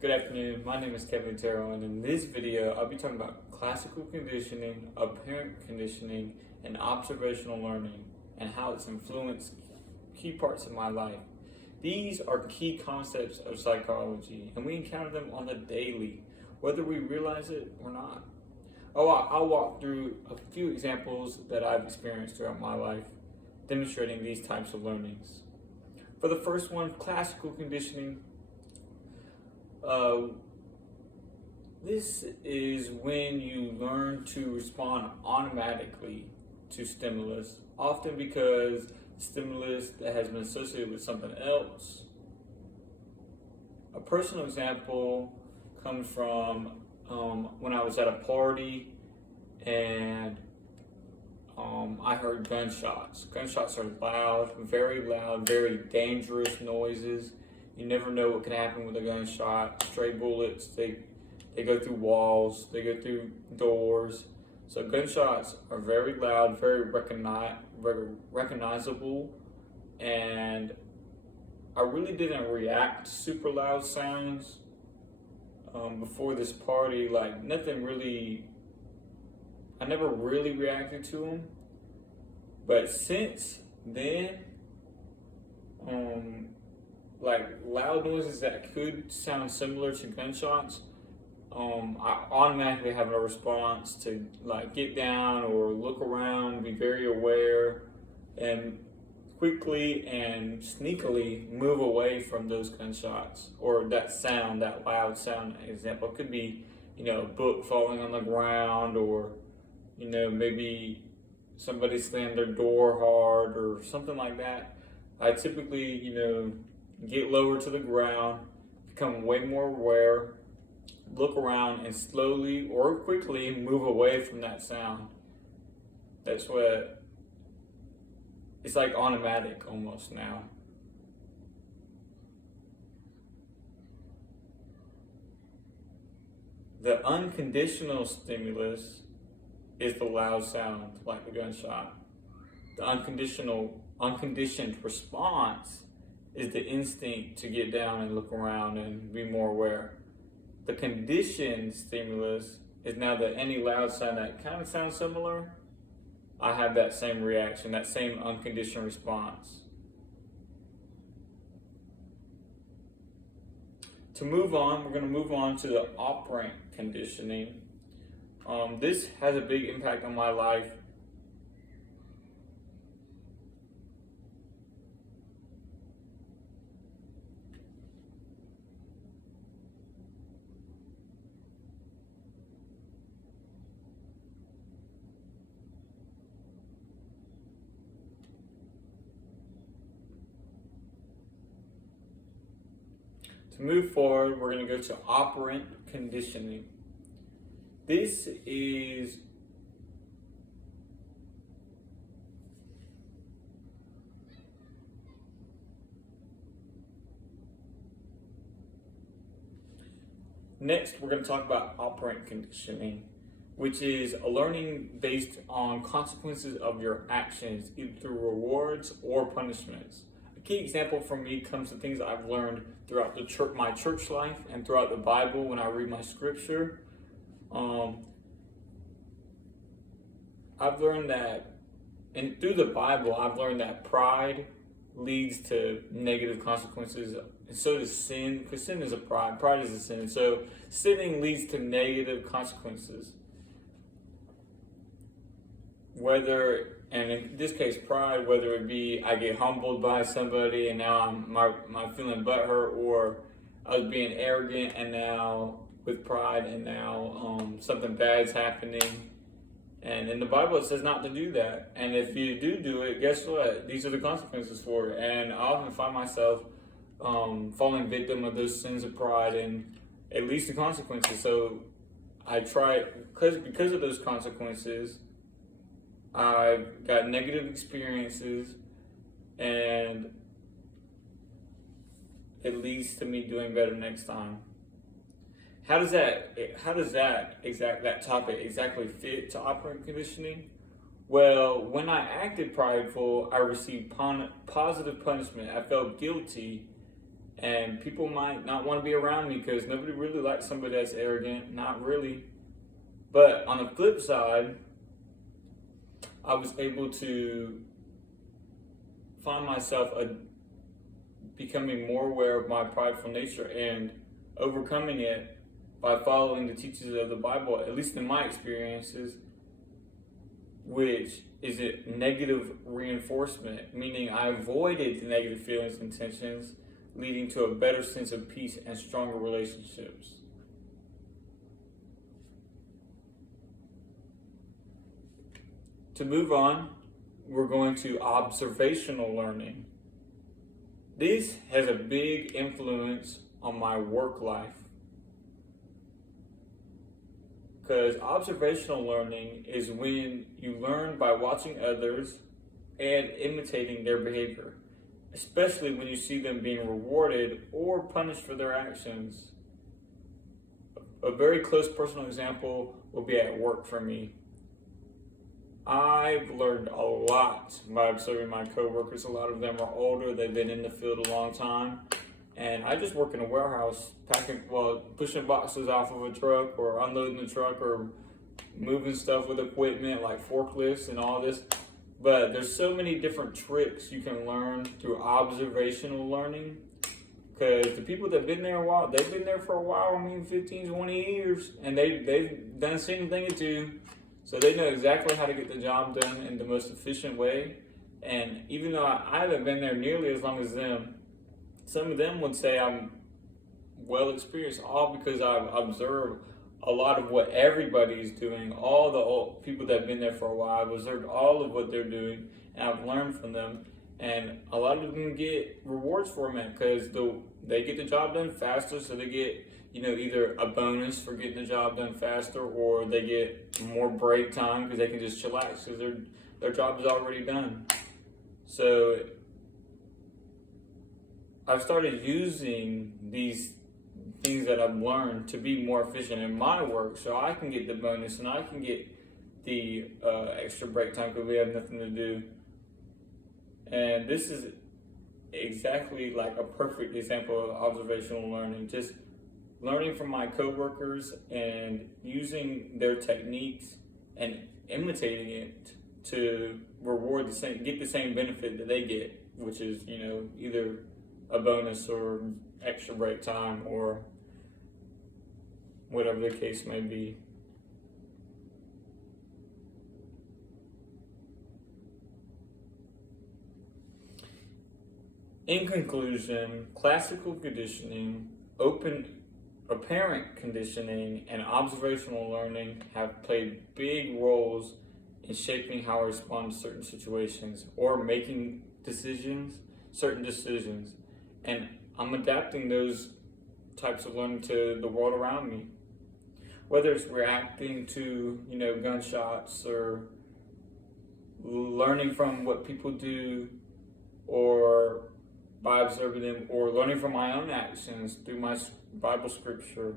Good afternoon, my name is Kevin Terrell, and in this video I'll be talking about classical conditioning, apparent conditioning, and observational learning, and how it's influenced key parts of my life. These are key concepts of psychology, and we encounter them on the daily, whether we realize it or not. I'll walk through a few examples that I've experienced throughout my life, demonstrating these types of learnings. For the first one, classical conditioning. This is when you learn to respond automatically to stimulus, often because stimulus that has been associated with something else. A personal example comes from when I was at a party and I heard gunshots. Gunshots are loud, very dangerous noises. You never know what can happen with a gunshot. Stray bullets, they go through walls, they go through doors. So gunshots are very loud, very recognizable, and I really didn't react to super loud sounds before this party. Like nothing really, I never really reacted to them. But since then, like loud noises that could sound similar to gunshots, I automatically have a response to like get down or look around, be very aware, and quickly and sneakily move away from those gunshots or that sound, that loud sound. Example, it could be, a book falling on the ground, or, maybe somebody slammed their door hard or something like that. I typically, get lower to the ground, become way more aware, look around, and slowly or quickly move away from that sound. That's what, it's like automatic almost now. The unconditional stimulus is the loud sound, like the gunshot. The unconditioned response is the instinct to get down and look around and be more aware. The conditioned stimulus is now that any loud sound that kind of sounds similar, I have that same reaction, that same unconditioned response. To move on, we're going to move on to the operant conditioning. This has a big impact on my life. To move forward, we're going to go to operant conditioning. This is next, we're going to talk about operant conditioning, which is a learning based on consequences of your actions, either through rewards or punishments. A key example for me comes to things I've learned throughout my church life and throughout the Bible when I read my scripture. I've learned that, and through the Bible, I've learned that pride leads to negative consequences, and so does sin, because sin is a pride is a sin. So sinning leads to negative consequences. And in this case, pride, whether it be I get humbled by somebody and now I'm feeling butthurt, or I was being arrogant and now with pride and now something bad's happening. And in the Bible, it says not to do that. And if you do it, guess what? These are the consequences for it. And I often find myself falling victim of those sins of pride, and it leads to consequences. So I try, because of those consequences, I've got negative experiences, and it leads to me doing better next time. How does that topic exactly fit to operant conditioning? Well, when I acted prideful, I received positive punishment. I felt guilty, And people might not want to be around me because nobody really likes somebody that's arrogant. Not really. But on the flip side, I was able to find myself becoming more aware of my prideful nature and overcoming it by following the teachings of the Bible, at least in my experiences, which is a negative reinforcement, meaning I avoided the negative feelings and tensions, leading to a better sense of peace and stronger relationships. To move on, we're going to observational learning. This has a big influence on my work life, because observational learning is when you learn by watching others and imitating their behavior, especially when you see them being rewarded or punished for their actions. A very close personal example will be at work for me. I've learned a lot by observing my coworkers. A lot of them are older, they've been in the field a long time, and I just work in a warehouse, pushing boxes off of a truck or unloading the truck or moving stuff with equipment like forklifts and all this. But there's so many different tricks you can learn through observational learning, because the people that have been there a while, they've been there for a while, 15, 20 years, and they've done the same thing as you. So they know exactly how to get the job done in the most efficient way. And even though I haven't been there nearly as long as them, some of them would say I'm well experienced, all because I've observed a lot of what everybody's doing. All the old people that have been there for a while, I've observed all of what they're doing, and I've learned from them. And a lot of them get rewards for it because they get the job done faster, so they get either a bonus for getting the job done faster, or they get more break time because they can just chillax because their job is already done. So I've started using these things that I've learned to be more efficient in my work, so I can get the bonus and I can get the extra break time because we have nothing to do. And this is exactly like a perfect example of observational learning. Just learning from my coworkers and using their techniques and imitating it to get the same benefit that they get, which is, either a bonus or extra break time or whatever the case may be. In conclusion, classical conditioning, apparent conditioning, and observational learning have played big roles in shaping how I respond to certain situations or making certain decisions. And I'm adapting those types of learning to the world around me. Whether it's reacting to, gunshots, or learning from what people do, or by observing them, or learning from my own actions through my Bible scripture,